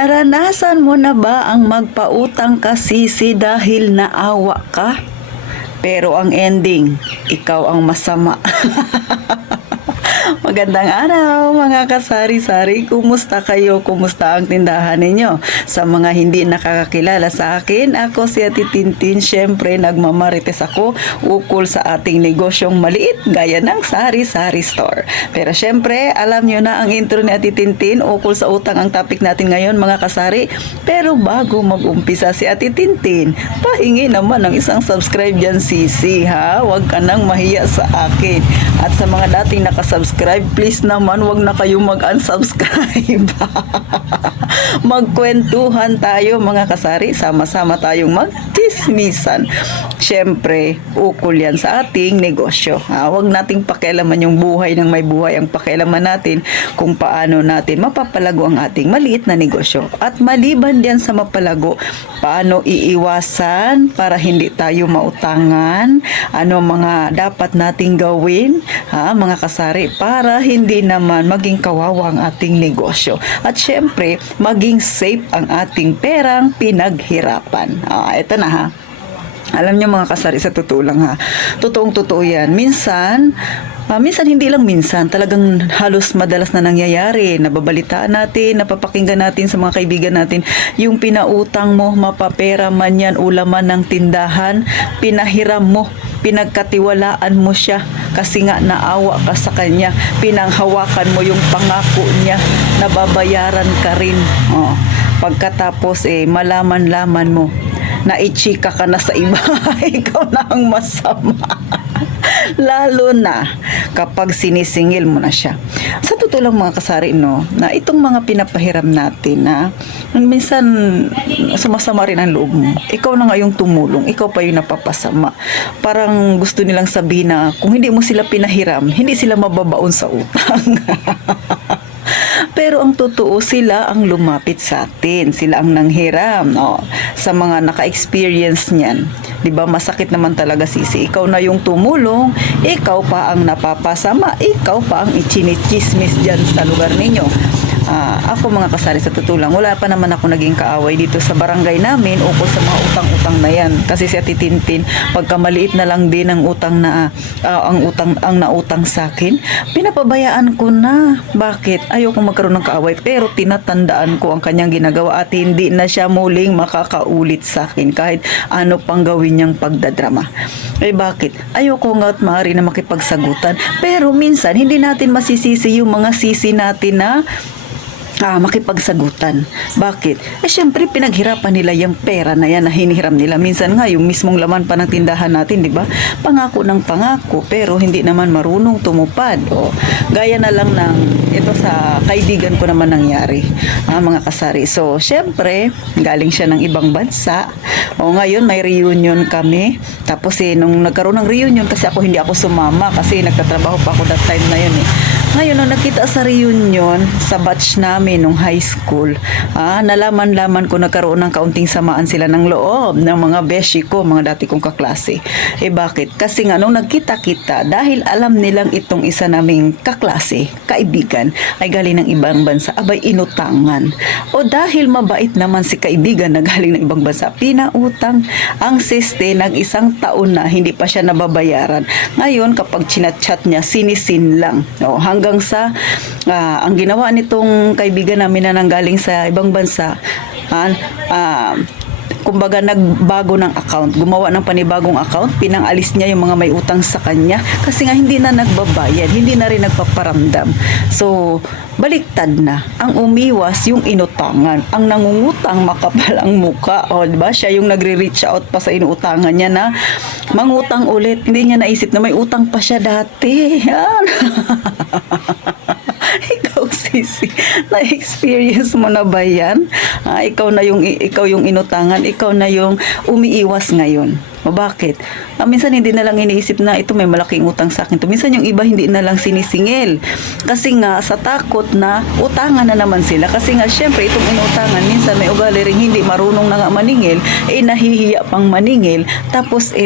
Naranasan mo na ba ang magpautang ka sisi dahil naawa ka? Pero ang ending, ikaw ang masama. Magandang araw mga kasari-sari. Kumusta kayo? Kumusta ang tindahan ninyo? Sa mga hindi nakakakilala sa akin, ako si Ate Tintin. Siyempre, nagmamarites ako ukol sa ating negosyong maliit gaya ng sari-sari store. Pero siyempre, alam nyo na ang intro ni Ate Tintin ukol sa utang ang topic natin ngayon mga kasari. Pero bago mag-umpisa si Ate Tintin, pahingi naman ng isang subscribe dyan sisi ha. Huwag ka nang mahiya sa akin. At sa mga dating nakasubscribe, please naman wag na kayo mag-unsubscribe. Magkwentuhan tayo mga kasari, sama-sama tayong magchismisan. Siyempre, ukol yan sa ating negosyo. Huwag nating pakialaman yung buhay ng may buhay. Ang pakialaman natin kung paano natin mapapalago ang ating maliit na negosyo. At maliban diyan sa mapalago, paano iiwasan para hindi tayo mautangan, ano mga dapat nating gawin, mga kasari, para hindi naman maging kawawa ang ating negosyo. At syempre, maging safe ang ating perang pinaghirapan. Ito na ha. Alam niyo mga kasari, sa totoo lang ha. Totoong totoo yan. Minsan hindi lang minsan, talagang halos madalas na nangyayari. Nababalitaan natin, napapakinggan natin sa mga kaibigan natin, yung pinautang mo, mapapera man yan, ulaman ng tindahan, pinahiram mo, pinagkatiwalaan mo siya kasi nga naawa ka sa kanya, pinanghawakan mo yung pangako niya, nababayaran ka rin. Pagkatapos malaman-laman mo na ichika ka na sa iba, ikaw na ang masama. Lalo na kapag sinisingil mo na siya. Sa totoo lang mga kasari, no, na itong mga pinapahiram natin na minsan sumasama rin ang loob mo. Ikaw na nga yung tumulong, ikaw pa yung napapasama. Parang gusto nilang sabihin na kung hindi mo sila pinahiram, hindi sila mababaon sa utang. Pero ang totoo, sila ang lumapit sa atin. Sila ang nanghiram. Sa mga naka-experience niyan. Diba, masakit naman talaga sisi. Ikaw na yung tumulong, ikaw pa ang napapasama, ikaw pa ang ichinichismis dyan sa lugar ninyo. Ako mga kasari, sa totoo lang, wala pa naman ako naging kaaway dito sa barangay namin ukol sa mga utang-utang na yan. Kasi si Ate Tintin, pagka maliit na lang din ang utang na ang nautang sa akin, pinapabayaan ko na. Bakit? Ayoko magkaroon ng kaaway, pero tinatandaan ko ang kanyang ginagawa at hindi na siya muling makakaulit sa akin kahit ano pang gawin niyang pagdadrama. Bakit? Ayoko nga at maaari na makipagsagutan, pero minsan hindi natin masisisi yung mga sisi natin na makipagsagutan. Bakit? Syempre, pinaghirapan nila yung pera na yan na hinihiram nila. Minsan nga, yung mismong laman pa ng tindahan natin, di ba? Pangako ng pangako, pero hindi naman marunong tumupad. Gaya na lang ng, ito sa kaibigan ko naman nangyari, mga kasari. So, syempre, galing siya ng ibang bansa. Ngayon, may reunion kami. Tapos, nung nagkaroon ng reunion, kasi hindi ako sumama, kasi nagtatrabaho pa ako that time na yun. Ngayon, nung nakita sa reunion, sa batch namin, nung high school, nalaman-laman ko nagkaroon ng kaunting samaan sila ng loob ng mga beshi ko, mga dati kong kaklase. Bakit? Kasi nga nung nagkita-kita, dahil alam nilang itong isa naming kaklase, kaibigan, ay galing ng ibang bansa, abay inutangan. Dahil mabait naman si kaibigan na galing ng ibang bansa, pinautang ang siste ng 1 taon na hindi pa siya nababayaran. Ngayon, kapag chinat-chat niya, sinisin lang. Hanggang sa ang ginawa nitong kaibigan namin na nanggaling sa ibang bansa, kumbaga nagbago ng account, gumawa ng panibagong account, pinangalis niya yung mga may utang sa kanya kasi nga hindi na nagbabayad, hindi na rin nagpaparamdam. So, baliktad na. Ang umiwas yung inutangan. Ang nangungutang makapal ang muka. Diba? Siya yung nagre-reach out pa sa inuutangan niya na mangutang ulit. Hindi niya naisip na may utang pa siya dati. Yan. Ikaw sisi, na-experience mo na ba yan? Ikaw yung inutangan, ikaw na yung umiiwas ngayon. O bakit? Minsan hindi na lang iniisip na ito may malaking utang sa akin to. Minsan yung iba hindi na lang sinisingil. Kasi nga sa takot na utangan na naman sila. Kasi nga syempre itong inutangan minsan may ugali ring hindi marunong na nga maningil, nahihiya pang maningil, tapos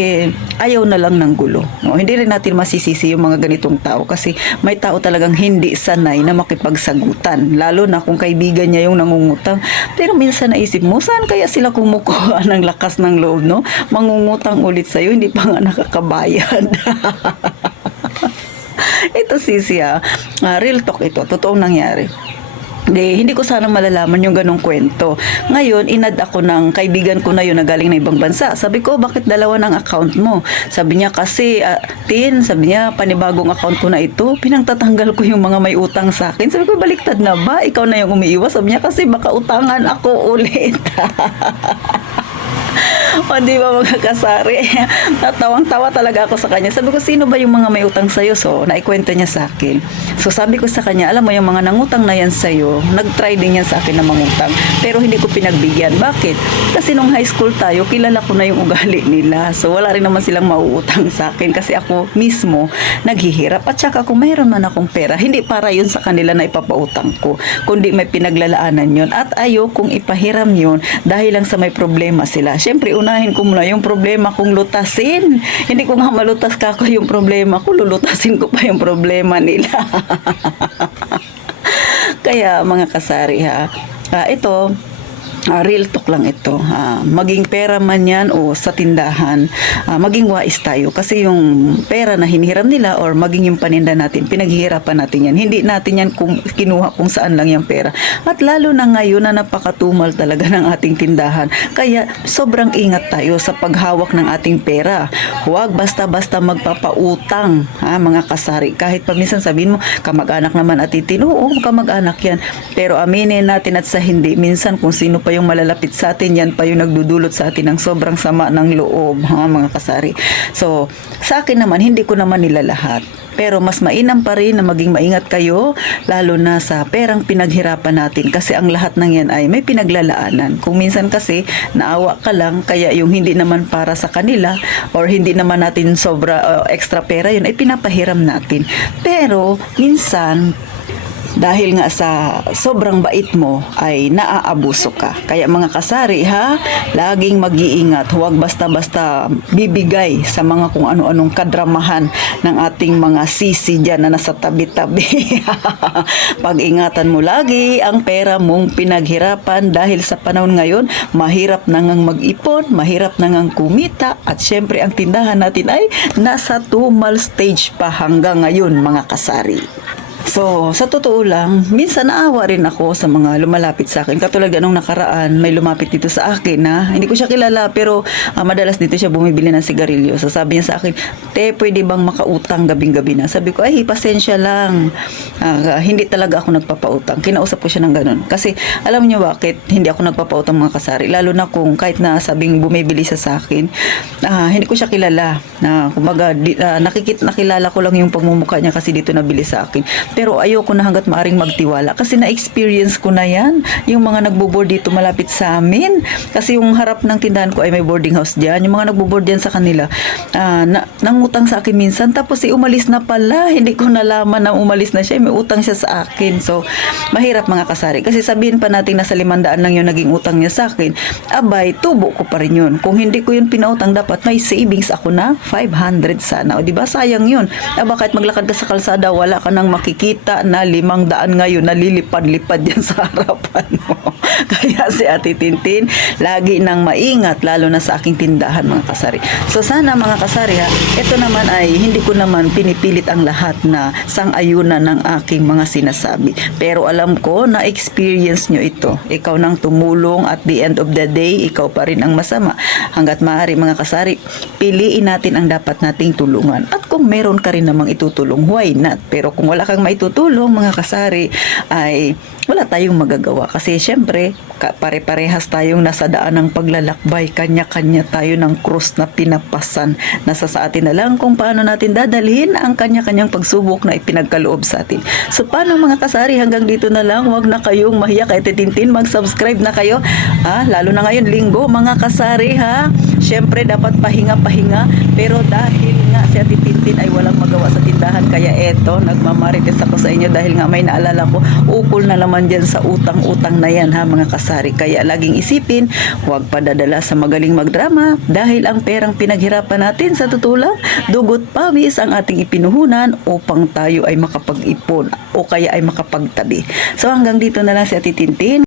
ayaw na lang ng gulo. No, hindi rin natin masisisi yung mga ganitong tao kasi may tao talagang hindi sanay na makipagsagutan. Lalo na kung kaibigan niya yung nangungutang. Pero minsan naisip mo, saan kaya sila kumukuha ng lakas ng loob, no? Mangungutang ulit sa'yo, hindi pa nga nakakabayad. Ito sisi real talk ito, totoong nangyari. Hindi ko sana malalaman yung ganong kwento. Ngayon, inad ako ng kaibigan ko na yun na galing na ibang bansa. Sabi ko, bakit dalawa ng account mo? Sabi niya kasi, sabi niya, panibagong account ko na ito. Pinangtatanggal ko yung mga may utang sa akin. Sabi ko, baliktad na ba? Ikaw na yung umiiwas? Sabi niya, kasi baka utangan ako ulit. O di ba mga kasari? Natawang-tawa talaga ako sa kanya. Sabi ko, sino ba yung mga may utang sa'yo? So, naikwento niya sa akin. So, sabi ko sa kanya, alam mo yung mga nangutang na yan sa'yo, nag-try din yan sa akin na mangutang. Pero hindi ko pinagbigyan. Bakit? Kasi nung high school tayo, kilala ko na yung ugali nila. So, wala rin naman silang mauutang sa akin kasi ako mismo naghihirap. At saka kung mayroon man akong pera, hindi para yun sa kanila na ipapautang ko. Kundi may pinaglalaanan yun. At ayokong ipahiram yun dahil lang sa may problema sila. Siyempre, unahin ko muna yung problema kong lutasin. Hindi ko nga malutas kako yung problema ko, lulutasin ko pa yung problema nila. Kaya mga kasari ito, real talk lang ito. Maging pera man yan o sa tindahan, maging wais tayo. Kasi yung pera na hinihiram nila or maging yung paninda natin, pinaghihirapan natin yan. Hindi natin yan kinuha kung saan lang yung pera. At lalo na ngayon na napakatumal talaga ng ating tindahan. Kaya sobrang ingat tayo sa paghawak ng ating pera. Huwag basta-basta magpapautang, mga kasari. Kahit paminsan sabihin mo, kamag-anak naman at oo, kamag-anak yan. Pero aminin natin at sa hindi, minsan kung sino pa yung malalapit sa atin, yan pa yung nagdudulot sa atin ng sobrang sama ng loob, mga kasari. So, sa akin naman, hindi ko naman nila lahat. Pero mas mainam pa rin na maging maingat kayo, lalo na sa perang pinaghirapan natin. Kasi ang lahat ng yan ay may pinaglalaanan. Kung minsan kasi, naawa ka lang, kaya yung hindi naman para sa kanila, or hindi naman natin sobra extra pera, yun ay pinapahiram natin. Pero, minsan, dahil nga sa sobrang bait mo ay naaabuso ka. Kaya mga kasari laging mag-iingat. Huwag basta-basta bibigay sa mga kung ano-anong kadramahan ng ating mga sisi dyan na nasa tabi-tabi. Pag-ingatan mo lagi ang pera mong pinaghirapan dahil sa panahon ngayon, mahirap na ngang mag-ipon, mahirap na ngang kumita, at syempre ang tindahan natin ay nasa tumal stage pa hanggang ngayon mga kasari. So, sa totoo lang, minsan naawa rin ako sa mga lumalapit sa akin. Katulad nung nakaraan, may lumapit dito sa akin hindi ko siya kilala, pero madalas dito siya bumibili ng sigarilyo. So, sabi niya sa akin, te, pwede bang makautang gabing-gabi na? Sabi ko, ay, pasensya lang. Hindi talaga ako nagpapautang. Kinausap ko siya ng ganun. Kasi, alam niyo bakit hindi ako nagpapautang mga kasari? Lalo na kung kahit na sabing bumibili siya sa akin, hindi ko siya kilala. Kumbaga, nakilala ko lang yung pagmumukha niya kasi dito nabili sa akin. Pero ayoko na hanggat maaring magtiwala kasi na-experience ko na yan. Yung mga nagbo-board dito malapit sa amin. Kasi yung harap ng tindahan ko ay may boarding house dyan. Yung mga nagbo-board dyan sa kanila, nangutang sa akin minsan. Tapos umalis na pala. Hindi ko nalaman na umalis na siya. May utang siya sa akin. So, mahirap mga kasari. Kasi sabihin pa natin na sa 500 lang yung naging utang niya sa akin. Abay, tubo ko pa rin yun. Kung hindi ko yun pinautang, dapat may savings ako na 500 sana. O diba? Sayang yun. Kahit maglakad ka sa kalsada, wala ka nang makikita na 500 ngayon, nalilipad-lipad yan sa harapan mo. Kaya si Ate Tintin, lagi nang maingat, lalo na sa aking tindahan mga kasari. So sana mga kasari ito naman ay hindi ko naman pinipilit ang lahat na sang-ayunan ng aking mga sinasabi. Pero alam ko na experience nyo ito. Ikaw nang tumulong, at the end of the day, ikaw pa rin ang masama. Hanggat maaari mga kasari, piliin natin ang dapat nating tulungan. At kung meron ka rin namang itutulong, why not? Pero kung wala kang maitutulong mga kasari, ay wala tayong magagawa. Kasi syempre, pare-parehas tayong nasa daan ng paglalakbay. Kanya-kanya tayo ng krus na pinapasan. Nasa sa atin na lang kung paano natin dadalhin ang kanya-kanyang pagsubok na ipinagkaloob sa atin. So paano mga kasari, hanggang dito na lang. Huwag na kayong mahiya kay Tintin. Mag-subscribe na kayo. Lalo na ngayon, linggo mga kasari Syempre dapat pahinga-pahinga, pero dahil nga si Ate Tintin ay walang magawa sa tindahan, kaya eto, nagmamarites ako sa inyo dahil nga may naalala ko, ukol na naman dyan sa utang-utang na yan ha mga kasari. Kaya laging isipin, huwag padadala sa magaling magdrama dahil ang perang pinaghirapan natin sa tutulang, dugot pawis ang ating ipinuhunan upang tayo ay makapag-ipon o kaya ay makapagtabi. So hanggang dito na lang si Ate Tintin.